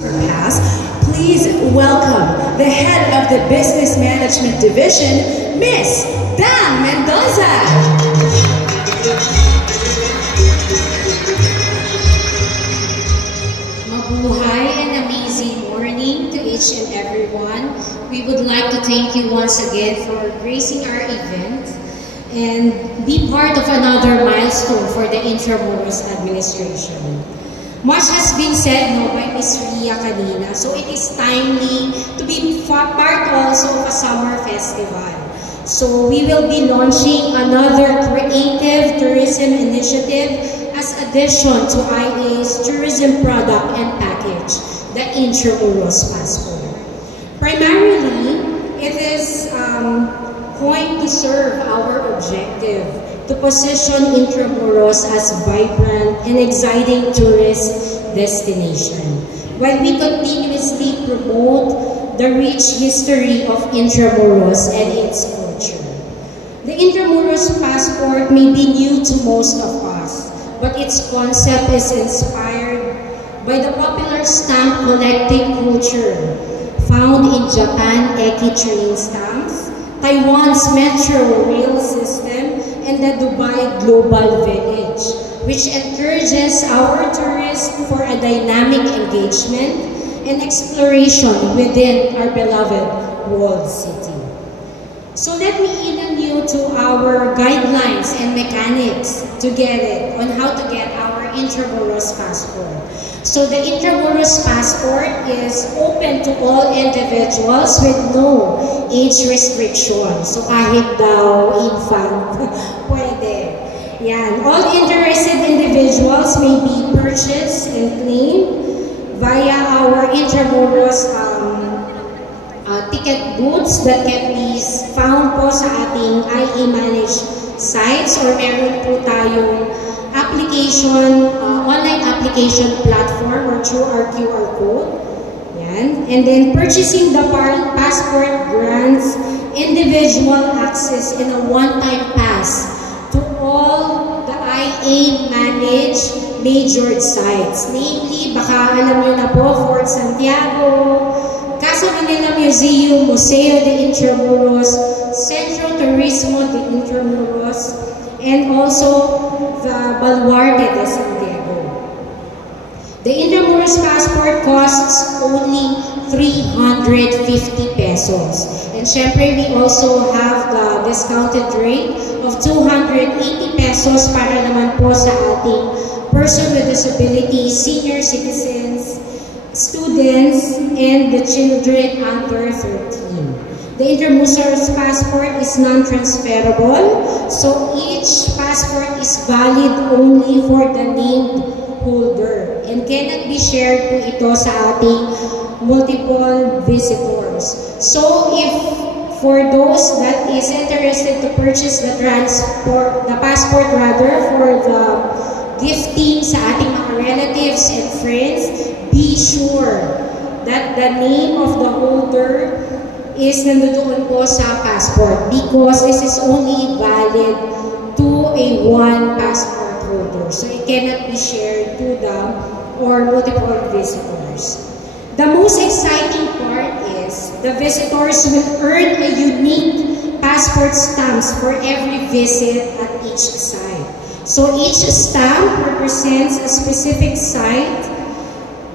Pass, please welcome the head of the Business Management Division, Miss Dan Mendoza. Mabuhay and amazing morning to each and everyone. We would like to thank you once again for gracing our event and be part of another milestone for the Intramuros administration. Much has been said by Ms. Ria kanina, so it is timely to be part also of a summer festival. So we will be launching another creative tourism initiative as addition to IA's tourism product and package, the Intramuros Passport. Primarily, it is going to serve our objective to position Intramuros as vibrant and exciting tourist destination, while we continuously promote the rich history of Intramuros and its culture. The Intramuros Passport may be new to most of us, but its concept is inspired by the popular stamp collecting culture found in Japan Eki train stamps, Taiwan's metro rail system, and the Dubai Global Village, which encourages our tourists for a dynamic engagement and exploration within our beloved walled city. So let me introduce you to our guidelines and mechanics to get it, on how to get our Intramuros Passport. So the Intramuros Passport is open to all individuals with no age restriction. So kahit daw infant, pwede. Yan. All interested individuals may be purchased and claimed via our Intramuros ticket booths that can be found po sa ating IE managed sites, or meron po tayong application, online application platform, or through our QR code. Yan. And then purchasing the passport grants individual access in a one-time pass to all the IA managed major sites. Namely, baka alam nyo na po, Fort Santiago, Casa Manila Museum, Museo de Intramuros, Centro Turismo de Intramuros, and also the Baluarte de Santiago. The Intramuros Passport costs only 350 pesos. And syempre, we also have the discounted rate of 280 pesos para naman po sa ating person with disabilities, senior citizens, students, and the children under 13. The Intramuros Passport is non-transferable, so each passport is valid only for the named holder and cannot be shared po ito sa ating multiple visitors. So if for those that is interested to purchase the passport for the gifting sa ating mga relatives and friends, be sure that the name of the holder is nandoon po sa passport, because this is only valid to a one passport holder. So it cannot be shared to the or multiple visitors. The most exciting part is the visitors will earn a unique passport stamps for every visit at each site. So each stamp represents a specific site,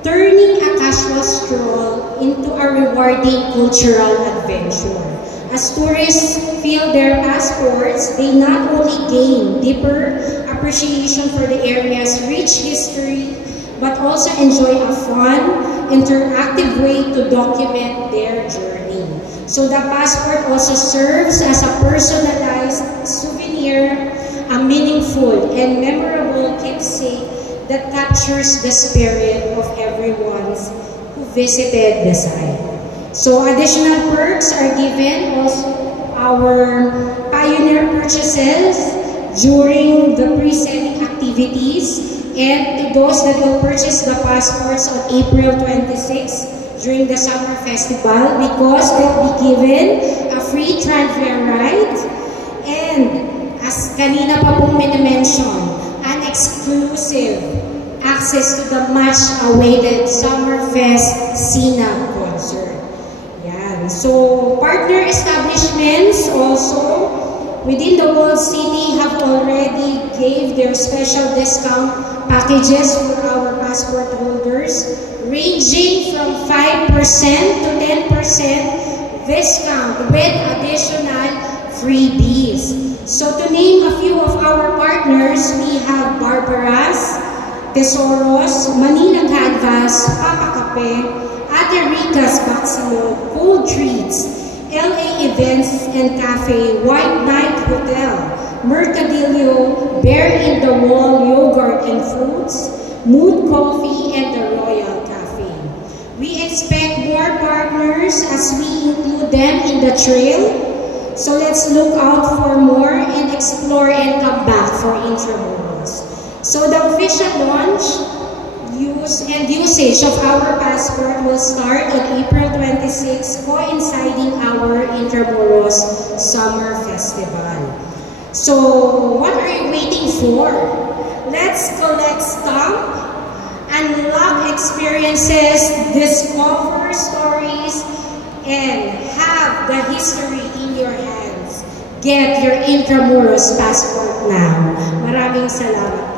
turning a casual stroll into a rewarding cultural adventure. As tourists fill their passports, they not only gain deeper appreciation for the area's rich history, but also enjoy a fun, interactive way to document their journey. So the passport also serves as a personalized souvenir, a meaningful and memorable keepsake that captures the spirit of everyone who visited the site. So additional perks are given also our pioneer purchases during the pre-selling activities, and to those that will purchase the passports on April 26 during the summer festival, because they'll be given a free transfer ride, and as kanina pa pong mention, an exclusive access to the much-awaited Summerfest Sinag concert. Yan. So, partner establishments also within the Walled City have already gave their special discount packages for our passport holders, ranging from 5% to 10% discount with additional freebies. So to name a few of our partners, we have Barbara's, Tesoros, Manila Canvas, Papa Cafe, Ate Rica's Baxilog, Cold Treats, LA Events and Cafe, White Knight Hotel, Mercadillo, Bear in the Wall Yogurt and Fruits, Mood Coffee, and the Royal Cafe. We expect more partners as we include them in the trail. So let's look out for more and explore and come back for Intramuros. So the official launch, use and usage of our passport will start on April 26, coinciding our Intramuros Summer Festival. So what are you waiting for? Let's collect stamp, unlock experiences, discover stories, and have the history in your hands. Get your Intramuros passport now. Maraming salamat.